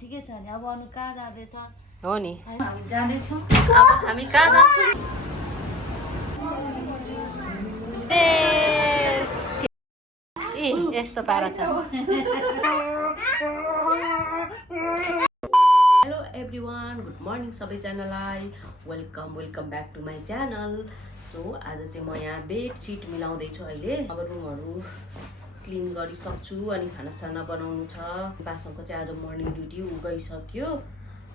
ठिकै छ नि। अब अनु कहाँ जाँदैछ? हो नि, हामी जाँदैछौँ। अब हामी कहाँ जान्छौँ? ए यस्तो पारा छ। हेलो एभ्रिवान, गुड मर्निङ सबैजनालाई। Welcome back to my channel. So आज चाहिँ म यहाँ बेडसिट मिलाउँदैछु अहिले। अब रुमहरू क्लिन गरिसक्छु अनि खानासाना बनाउनु छ। बासनको चाहिँ आज मर्निङ ड्युटी गइसक्यो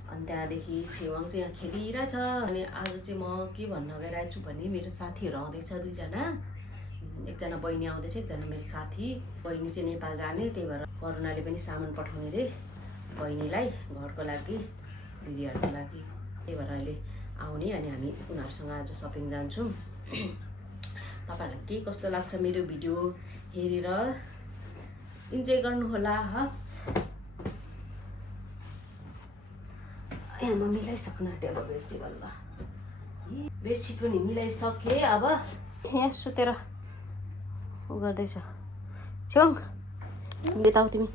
अनि त्यहाँदेखि छेवाङ चाहिँ यहाँ खेलिरहेछ। अनि आज चाहिँ म के भन्न गइरहेको छु भने मेरो साथीहरू आउँदैछ दुईजना। एकजना बहिनी आउँदैछ, एकजना मेरो साथी। बहिनी चाहिँ नेपाल जाने, त्यही भएर करुणाले पनि सामान पठाउने रे बहिनीलाई घरको लागि, दिदीहरूको लागि। त्यही भएर अहिले आउने अनि हामी उनीहरूसँग आज सपिङ जान्छौँ। तपाईँहरूलाई के कस्तो लाग्छ मेरो भिडियो हेरेर इन्जोय गर्नुहोला। हस् म मिलाइसक्नु आँट्यो अब बेडसिट बल्ल। बेडसिट पनि मिलाइसकेँ। अब यहाँ सुतेर उ गर्दैछ छेउङ बिताऊ तिमी।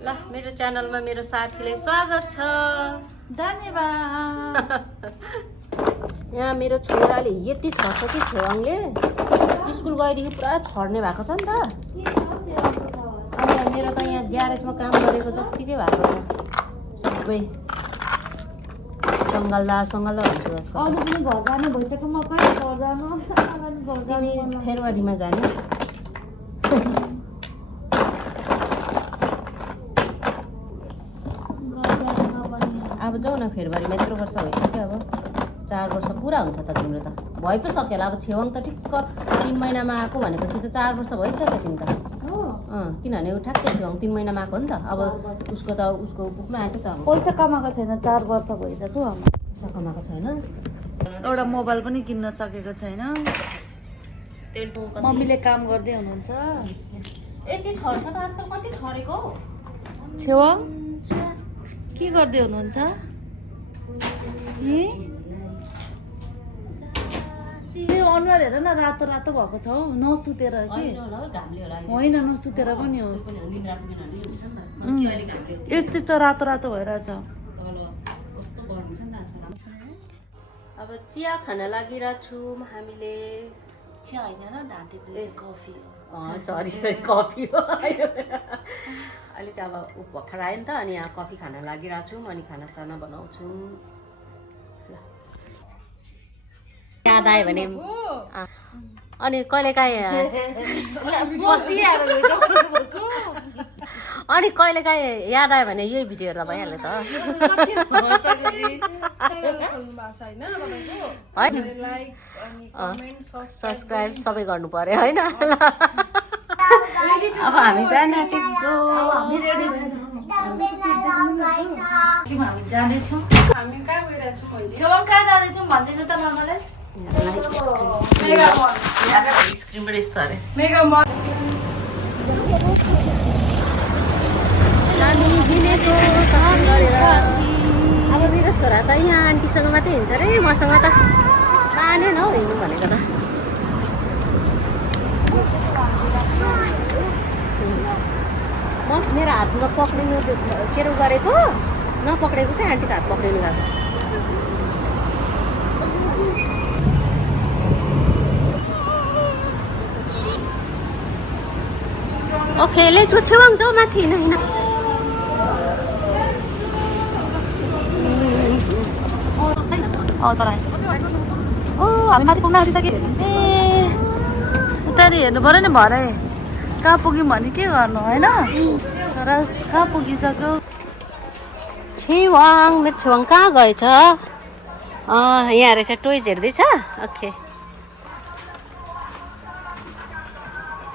ल मेरो च्यानलमा मेरो साथीलाई स्वागत छ। धन्यवाद। यहाँ मेरो छोराले यति छर्छ कि छेवाङले स्कुल गएदेखि पुरा छर्ने भएको छ नि त। अनि मेरो त यहाँ ग्यारेजमा काम गरेको जत्तिकै भएको छ सबै सङ्गाल्दा भन्छु आजकल। अरू पनि घर जाने भइसक्यो। म कहिले घर जानु? तिमी फेब्रुअरीमा जाने। अब जाऊ न फेब्रुअरीमा। यत्रो वर्ष भइसक्यो, अब 4 वर्ष पुरा हुन्छ त तिम्रो त। भइ पो सक्यो होला। अब छेवाङ त ठिक्क 3 महिनामा आएको भनेपछि त 4 वर्ष भइसक्यो तिमी त। किनभने ऊ ठ्याक्कै छेवाङ 3 महिनामा आएको नि त। अब उसको पुग्नु आँट्यो त। पैसा कमाएको छैन, 4 वर्ष भइसक्यो। पैसा कमाएको छैन, एउटा मोबाइल पनि किन्न सकेको छैन। मम्मीले काम गर्दै हुनुहुन्छ। यति छर्छ त आजकल। कति छरेको छेवाङ के गर्दै हुनुहुन्छ? मेरो अनुहार हेर न, रातो रातो भएको छ हौ। नसुतेर कि होइन, नसुतेर पनि होस्। यस्तो यस्तो रातो रातो भइरहेछ। अब चिया खान लागिरहेको छौँ हामीले। चिया होइन न, ढाँटेको कफी हो। सरी कफी हो। अहिले चाहिँ अब ऊ भर्खर आयो नि त। अनि यहाँ कफी खान लागिरहेको छौँ अनि खानासाना बनाउँछौँ। याद आयो भने अनि कहिलेकाहीँ याद आयो भने यही भिडियोहरू त भइहाल्यो त। सब्सक्राइब सबै गर्नु पर्यो होइन। अब हामी जान आँटेको। हामी जाँदैछौँ। हामी कहाँ गइरहेछौँ? छेवाङ कहाँ जाँदैछौँ भनिदिनु त मामालाई। स्क्रिनबाट यस्तो अरे हामी हिँडेको सफर गरेर। अब मेरो छोरा त यहाँ आन्टीसँग मात्रै हिँड्छ अरे, मसँग त मानेन हौ हिँड्नु भनेको त। मेरो हातमा पक्रिनु के गरेको नपक्रेको क्या, आन्टीको हात पक्रिनु गएको। ओके लेट्स गो छेवाङ जाऊ माथि। हिँड हामी माथि पुग्न आँटिसक्यो। उता हेर्नु पऱ्यो नि भरे कहाँ पुग्यौँ भने के गर्नु होइन। छोरा कहाँ पुगिसक्यो? छेवाङ मेरो छेवाङ कहाँ गएछ? यहाँ रहेछ, टोइज हेर्दैछ। ओके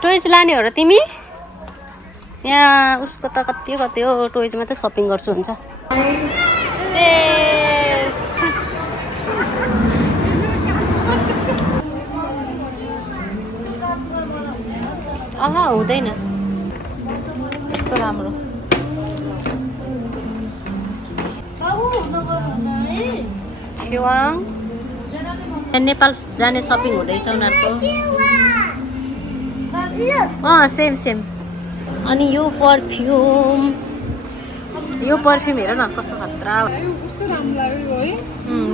टोइज लाने हो र तिमी? यहाँ उसको त कति हो, टोइजमा त सपिङ गर्छु भन्छ। अह हुँदैन कस्तो राम्रो छेवाङ नेपाल जाने सपिङ हुँदैछ उनीहरूको सेम सेम अनि यो पर्फ्युम हेर न कस्तो खतरा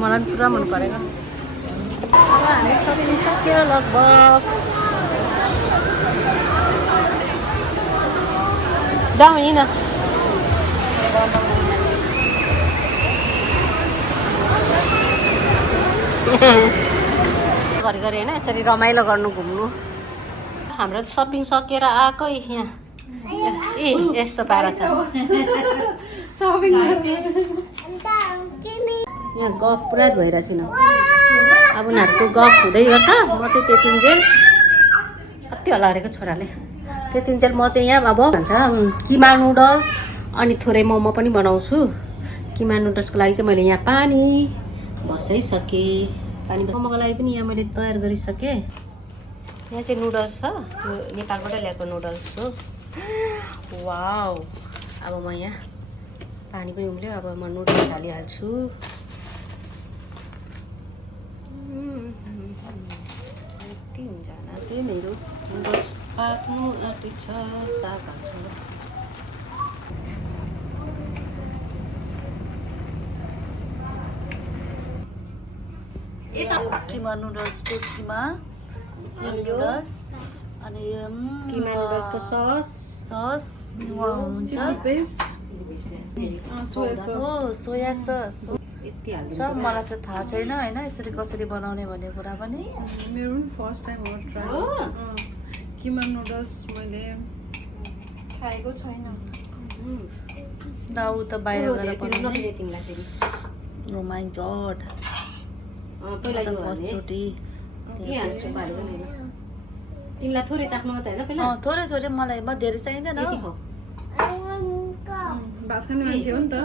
मलाई पनि पुरा मन परेको अब हामी सपिङ सकेर लगभग जाउँ हिँड घरिघरि होइन यसरी रमाइलो गर्नु घुम्नु हाम्रो सपिङ सकेर आएकै यहाँ ए यस्तो पारा छ यहाँ गफ पुरा भइरहेको छैन अब उनीहरूको गफ हुँदै गर्छ म चाहिँ त्यतिन्जेल कति हल्ला गरेको छोराले त्यतिन्जेल म चाहिँ यहाँ अब भन्छ किमा नुडल्स अनि थोरै मोमो पनि बनाउँछु किमा नुडल्सको लागि चाहिँ मैले यहाँ पानी बसाइसकेँ पानी मोमोको लागि पनि यहाँ मैले तयार गरिसकेँ यहाँ चाहिँ नुडल्स छ यो नेपालबाट ल्याएको नुडल्स हो वाउ अब म यहाँ पानी पनि उम्ल्यो अब म नुडल्स हालिहाल्छु यति हुँदैन चाहिँ मेरो नुडल्स पाक्नु आँटेको छ दाग हाल्छु किमा नुडल्सको किमा नुडल्स अनि किमा नुडल्सको सस हुन्छ सोया सस यति हाल्छ सब मलाई चाहिँ थाहा छैन होइन यसरी कसरी बनाउने भन्ने कुरा पनि मेरो पनि फर्स्ट टाइम हो ट्राई किमा नुडल्स मैले खाएको छैन दाउ त बाहिर गएर बनाउने तिमीलाई फेरि ओ माइ गॉड पहिला फर्स्ट चोटि तिमीलाई थोरै चाख्नु मात्रै होइन पहिला थोरै थोरै मलाई म धेरै चाहिँदैन यति खाऊ भात खाने मान्छे हो नि त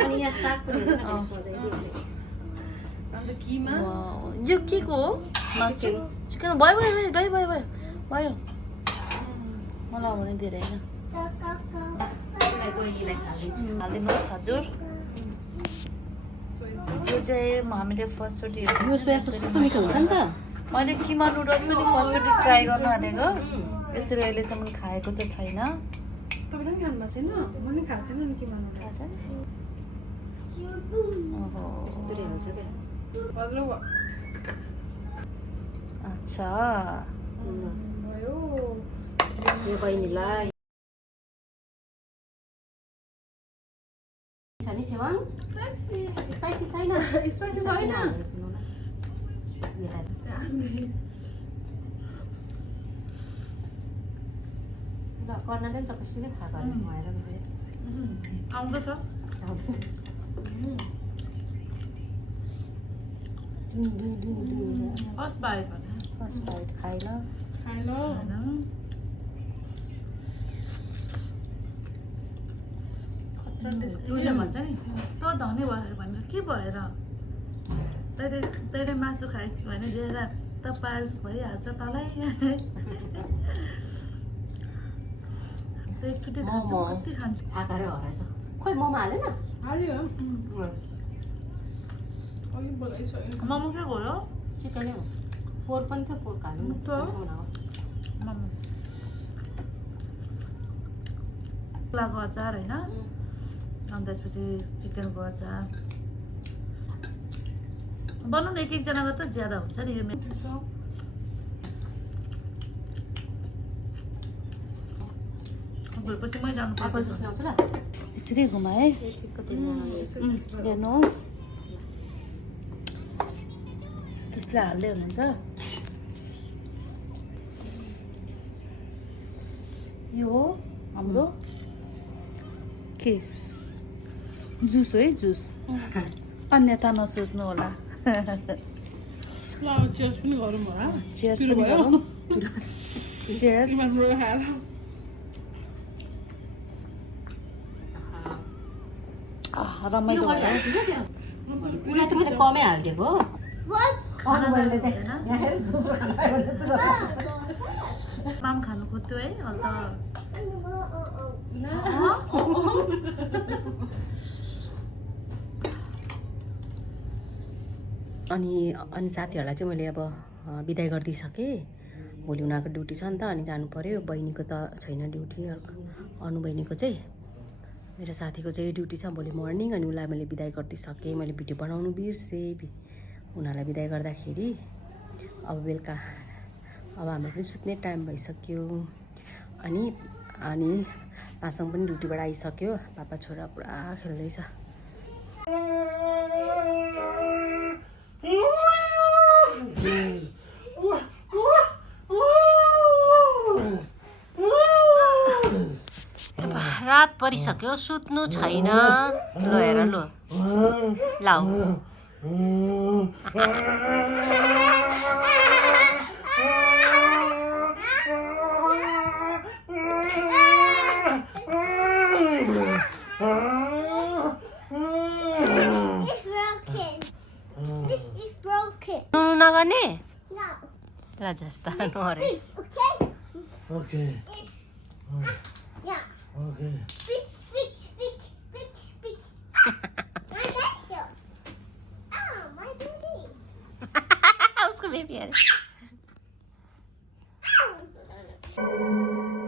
अनि यहाँ साग पनि हेर्नु न सजाइदियो अन्त किमा यो के को हो मासु चिकन भयो भयो भयो भयो भयो भयो भयो मलाई भने धेरै होइन हालिदिनुहोस् हजुर यो चाहिँ हामीले फर्स्टचोटि यो सोया सस कस्तो मिठो हुन्छ नि त मैले किमा नुडल्स पनि फर्स्टचोटि ट्राई गर्न आँटेको यसरी अहिलेसम्म खाएको चाहिँ छैन तपाईँले पनि खानु भएको छैन मैले खाएको छैन नि किमा नुडल्स थाहा छ नि यस्तरी हुन्छ क्या हजुर अच्छा भयो यो बहिनीलाई छ नि छेवाङ स्पाइसी छैन स्पाइसी छैन ल कर्नाले पनि चपस्टिकै खाएको भएर आउँदैछ फर्स्ट बाइट फर्स्ट बाइट खाएन खाएन उहिले भन्छ नि तँ धनी भयो भनेर के भएर तैँले मासु खाइस् भने लिएर त पाल्स भइहाल्छ तँलाई एकचोटि खान्छु कति खान्छु आकारै हराएछ खोइ मोमो हालेन हाल्यो अघि बोलाइसक्यो मोमो के गयो चिकनै हो पोर पनि थियो पोर हाल्नु मोमो कुखुराको अचार होइन अनि त्यसपछि चिकनको अचार बनाउनु एक एकजनाको त ज्यादा हुन्छ नि यो भोलिपछि मै जानु एप्पल जुस ल्याउँछु ल यसरी घुमाए हेर्नुहोस् त्यसलाई हाल्दै हुनुहुन्छ यो हो हाम्रो केस जुस हो है जुस अन्यथा नसोच्नु होला चेयर्स पनि गरौँ होला चेयर्स पनि गरौँ चेयर्स रमाइलो भयो उसलाई चाहिँ मैले कमै हालिदिएको माम खानु खोज्थ्यो है अन्त अनि साथीहरूलाई चाहिँ मैले अब बिदाई गरिदिइसकेँ। भोलि उनीहरूको ड्युटी छ नि त, अनि जानु पऱ्यो। बहिनीको त छैन ड्युटी, अनु बहिनीको चाहिँ। मेरो साथीको चाहिँ ड्युटी छ भोलि मर्निङ, अनि उसलाई मैले बिदाई गरिदिइसकेँ। मैले भिडियो बनाउनु बिर्सेँ उनीहरूलाई बिदाई गर्दाखेरि। अब बेलुका अब हाम्रो पनि सुत्ने टाइम भइसक्यो। अनि पासाङ पनि ड्युटीबाट आइसक्यो। पापा छोरा पुरा खेल्दैछ। रात परिसक्यो, सुत्नु छैन। ल हेर ल लाउ नगर्ने ल जस्ता नअरे Okay. Okay. उसको बेबी अरे